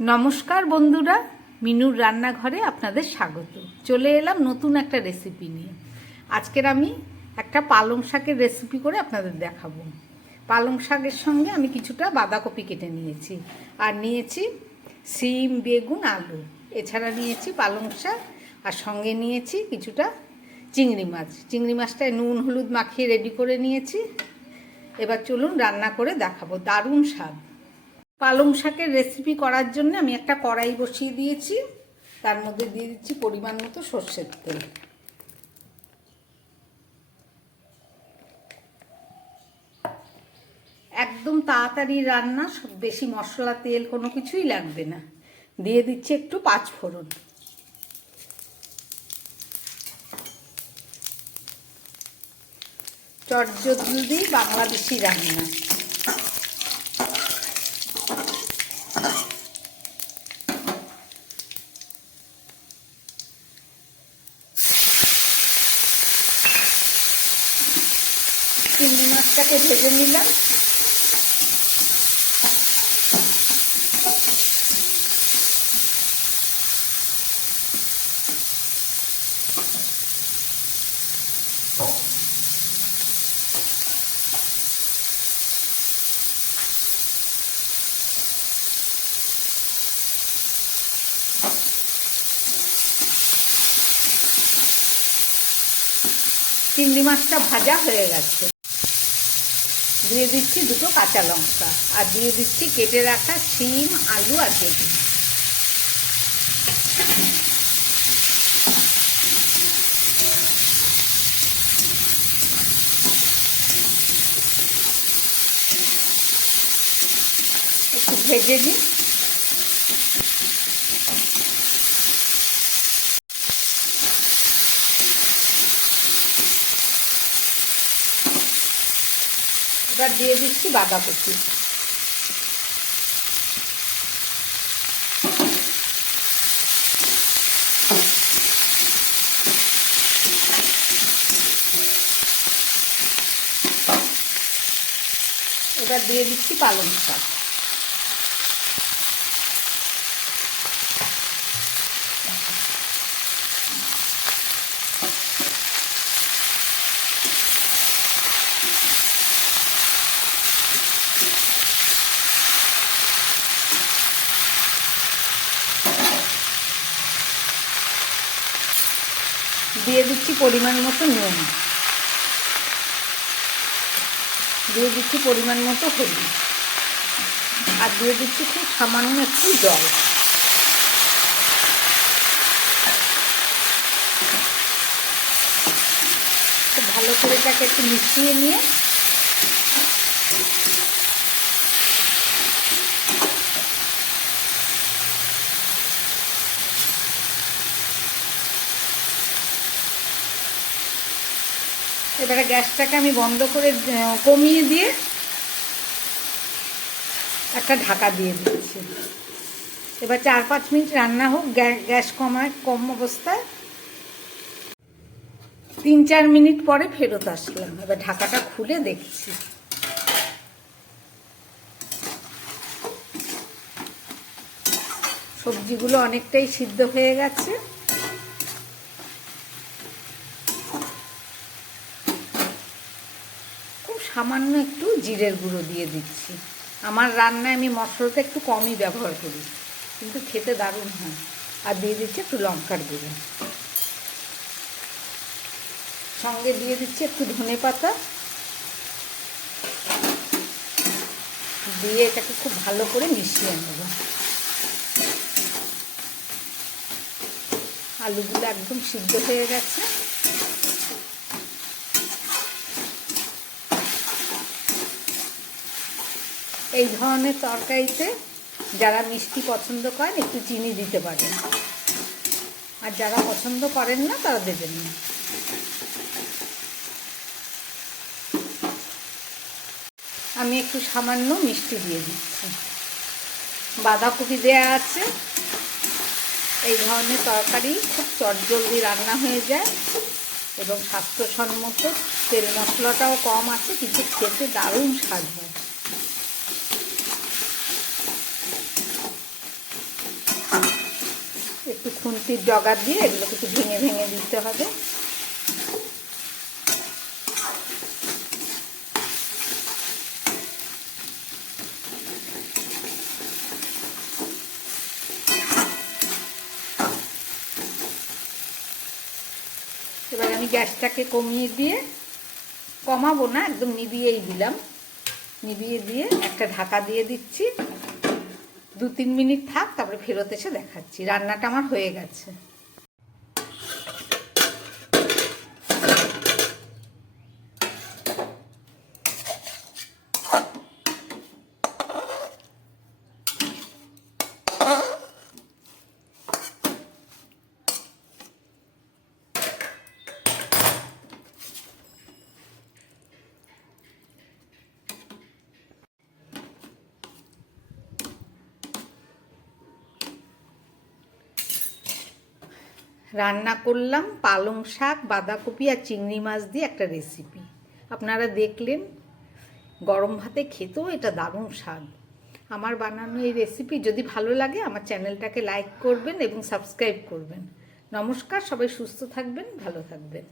নমস্কার বন্ধুরা, মিনুর রান্নাঘরে আপনাদের স্বাগত। চলে এলাম নতুন একটা রেসিপি নিয়ে। আজকের আমি একটা পালং শাকের রেসিপি করে আপনাদের দেখাবো। পালং শাকের সঙ্গে আমি কিছুটা বাঁধাকপি কেটে নিয়েছি, আর নিয়েছি সিম, বেগুন, আলু। এছাড়া নিয়েছি পালং শাক, আর সঙ্গে নিয়েছি কিছুটা চিংড়ি মাছ। চিংড়ি মাছটায় নুন হলুদ মাখিয়ে রেডি করে নিয়েছি। এবার চলুন রান্না করে দেখাবো। দারুণ স্বাদ। পালং শাকের রেসিপি করার জন্য আমি একটা কড়াই বসিয়ে দিয়েছি। তার মধ্যে দিয়ে দিচ্ছি পরিমাণ মতো সর্ষের তেল। একদম তাড়াতাড়ি রান্না, বেশি মশলা তেল কোনো কিছুই লাগবে না। দিয়ে দিচ্ছি একটু পাঁচফোড়ন। চটজলদি বাংলাদেশি রান্না। চিংড়ি মাছটাকে ভেজে নিলাম। চিংড়ি মাছটা ভাজা হয়ে গেছে। দিয়ে দিচ্ছি দুটো কাঁচা লঙ্কা, আর দিয়ে দিচ্ছি কেটে রাখা সিম, আলু আর বেগুন। একটু ভেজে দিই। এবার দিয়ে দিচ্ছি বাঁধাকপি। এবার দিয়ে দিচ্ছি পালং শাক। দিয়ে দিচ্ছি পরিমাণ মতো নুন। দিয়ে দিচ্ছি পরিমাণ মতো হলুদ, আর দিয়ে দিচ্ছি খুব সামান্য একটু জল। খুব ভালো করে এটাকে একটু মিশিয়ে নিয়ে এবারে গ্যাসটাকে আমি বন্ধ করে কমিয়ে দিয়ে একটা ঢাকা দিয়ে দিচ্ছি। এবার 4-5 মিনিট রান্না হোক, গ্যাস কম অবস্থায়। 3-4 মিনিট পরে ফেরত আসলাম। এবার ঢাকাটা খুলে দেখছি। সবজিগুলো অনেকটাই সিদ্ধ হয়ে গেছে। খুব সামান্য একটু জিরের গুঁড়ো দিয়ে দিচ্ছি। আমার রান্নায় আমি মশলাটা একটু কমই ব্যবহার করি, কিন্তু খেতে দারুণ হয়। আর দিয়ে দিচ্ছি একটু লঙ্কার গুঁড়ো। সঙ্গে দিয়ে দিচ্ছি একটু ধনেপাতা। দিয়ে এটাকে খুব ভালো করে মিশিয়ে নেব। আলুগুলো একদম সিদ্ধ হয়ে গেছে। এই ধরনের তরকারিতে যারা মিষ্টি পছন্দ করেন একটু চিনি দিতে পারেন, আর যারা পছন্দ করেন না তারা দেবেন না। আমি একটু সামান্য মিষ্টি দিয়ে দিচ্ছি। বাঁধাকপি দেওয়া আছে। এই ধরনের তরকারি খুব চটজলদি রান্না হয়ে যায় এবং স্বাস্থ্যসম্মত। তেল মশলাটাও কম আছে, কিন্তু খেতে দারুণ স্বাদ হয়। একটু খুন্তির জগার দিয়ে এগুলোকে একটু ভেঙে ভেঙে দিতে হবে। এবার আমি গ্যাসটাকে কমিয়ে দিয়ে, কমাবো না, একদম নিভিয়েই দিলাম, নিভিয়ে দিয়ে একটা ঢাকা দিয়ে দিচ্ছি। 2-3 মিনিট থাক, তারপরে ফেরত এসে দেখাচ্ছি। রান্নাটা আমার হয়ে গেছে। রান্না করলাম পালং শাক, বাঁধাকপি আর চিংড়ি মাছ দিয়ে একটা রেসিপি। আপনারা দেখলেন, গরম ভাতে খেতেও এটা দারুণ স্বাদ। আমার বানানো এই রেসিপি যদি ভালো লাগে আমার চ্যানেলটাকে লাইক করবেন এবং সাবস্ক্রাইব করবেন। নমস্কার, সবাই সুস্থ থাকবেন, ভালো থাকবেন।